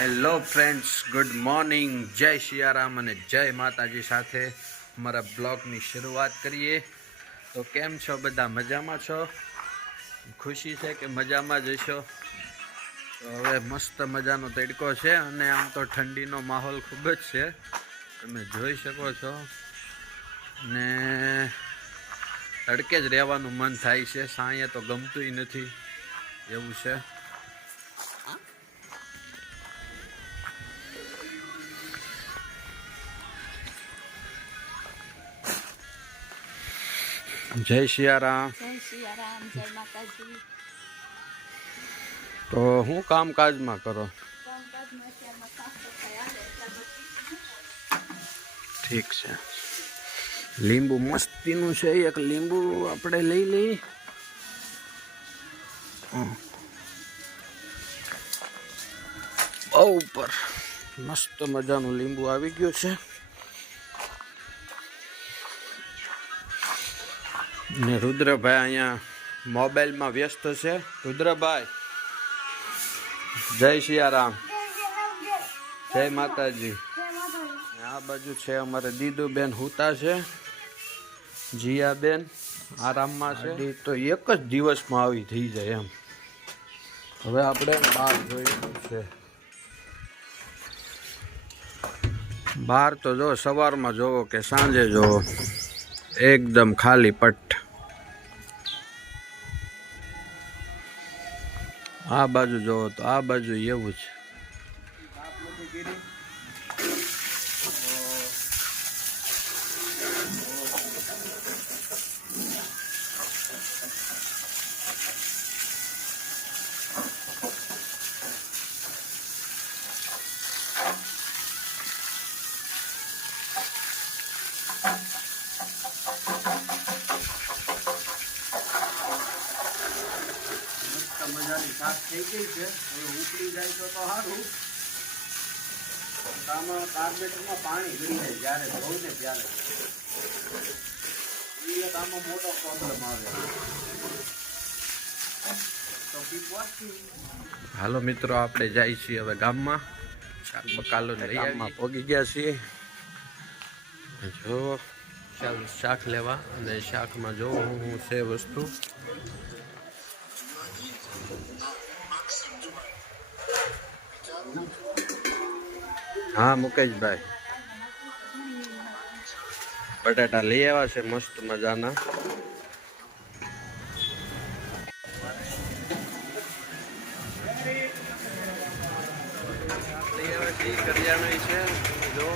Hello friends good morning જય શિયારામ અને જય માતાજી સાથે અમારા બ્લોગની શરૂઆત કરીએ. તો કેમ છો? બધા મજામાં છો? ખુશી છે કે મજામાં જ હશો? હવે મસ્ત મજાનો તડકો છે અને આમ તો ઠંડીનો માહોલ ખૂબ જ છે. તમે જોઈ શકો છો. ને તડકે જ રહેવાનું મન થાય છે. સાંયે તો ગમતુંય નથી. એવું છે. જય સિયારામ જય સિયારામ જય માતાજી. તો હું કામકાજમાં કરો? ઠીક છે. લીંબુ મસ્તીનું છે એક લીંબુ આપણે લઈ લઈ. બહુ ઉપર. મસ્ત મજાનું લીંબુ આવી ગયું છે. ને રુદ્રભાઈ અહીંયા મોબાઈલમાં વ્યસ્ત છે. રુદ્રભાઈ, જય સિયારામ જય માતાજી. આ બાજુ છે અમારે દીદુબેન હુતા છે, જીયાબેન આરામમાં છે. તો એક જ દિવસમાં આવી થઈ જાય એમ. હવે આપણે બહાર જોઈશું છે. બહાર તો જો સવારમાં જોવો કે સાંજે જોવો, એકદમ ખાલી પટ્ટ આ બાજુ જોવો તો આ બાજુ એવું છે. થઈ ગઈ છે. હવે ઉકળી જાય તો તો સારું આમાં કાર્બેટરમાં પાણી ગળી જાય જ્યારે ધોવું ને ત્યારે. એ એક આમાં મોટો પ્રોબ્લેમ આવે. હાલો મિત્રો આપણે જાય છીએ હવે ગામમાં. શાક બકાલો ને ગામમાં પહોંચી ગયા છીએ. જો ચાલો શાક લેવા અને શાકમાં જો હું હું છે વસ્તુ. હા, મુકેશભાઈ. બટાટા લઈ આવ્યા છે મસ્ત મજાના. કરિયાણું છે જો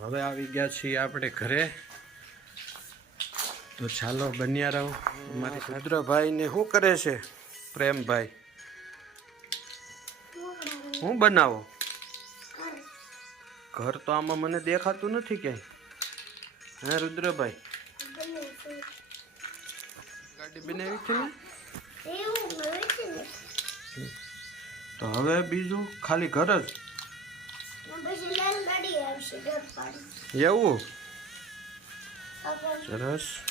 હવે આવી ગયા છીએ આપણે ઘરે. તો ચાલો બન્યા રહો. મારી ભદ્રભાઈ ને શું કરે છે? પ્રેમભાઈ. હું બનાવો? ઘર તો આમાં મને દેખાતું નથી ક્યાંય. હે રુદ્રભાઈ? ગાડી બનાવી છે ને? તો હવે બીજું ખાલી ઘર જ? એવું? સરસ.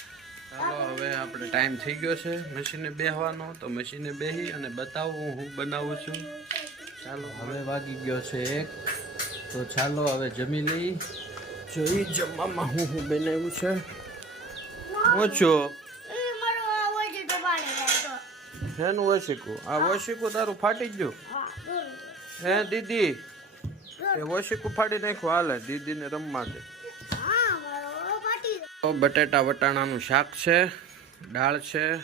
ચાલો હવે આપણે ટાઈમ થઈ ગયો છે મશીને બેહવાનો. તો મશીને બેહી અને બતાવું હું બનાવું છું. ચાલો હવે વાગી ગયો છે એક. તો ચાલો હવે જમી લઈ. જોઈ જમવામાં હું હું બનાવ્યું છે? ઓછો શેનું ઓશીકું આ ઓશીકું તારું ફાટી ગયું? હે દીદી? એ ઓશીકું ફાડી નાખ્યું? હાલે દીદીને રમવા દે. બટેટા વટાણાનું શાક છે દાળ છે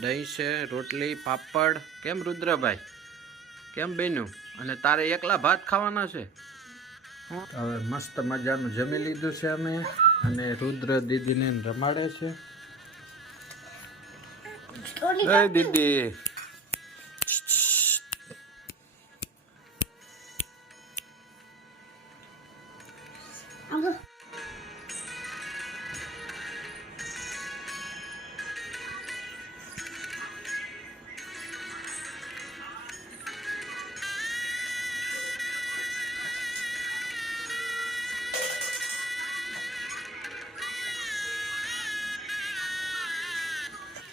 દહીં છે રોટલી પાપડ. કેમ રુદ્રભાઈ? કેમ બન્યું? અને તારે એકલા ભાત ખાવાના છે? હવે મસ્ત મજાનું જમી લીધું છે અમે અને રુદ્ર દીદીને રમાડે છે. એ દીદી.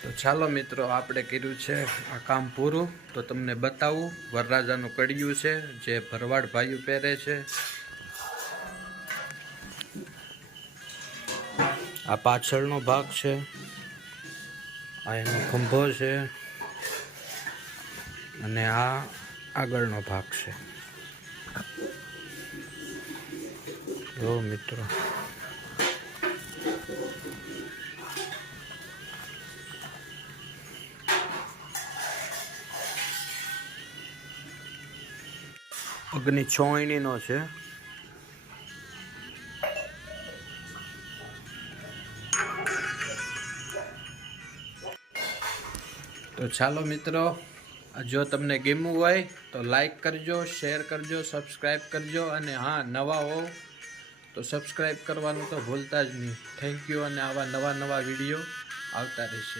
તો ચાલો મિત્રો, આપણે કર્યું છે આ કામ પૂરું. તો તમને બતાવું, વરરાજાનું કડિયું છે, જે ભરવાડ ભાઈઓ પહેરે છે. આ પાછળનો ભાગ છે. આ એનો ખંભો છે. અને આ આગળનો ભાગ છે. જો મિત્રો. અગ્નિ છોઈણીનો છે. તો ચાલો મિત્રો, જો તમને ગમ્યું હોય તો લાઈક કરજો શેર કરજો સબસ્ક્રાઈબ કરજો અને હા, નવા હો તો સબસ્ક્રાઈબ કરવાનું તો ભૂલતા જ નહીં. થેન્ક યુ અને આવા નવા નવા વીડિયો આવતા રહેશે.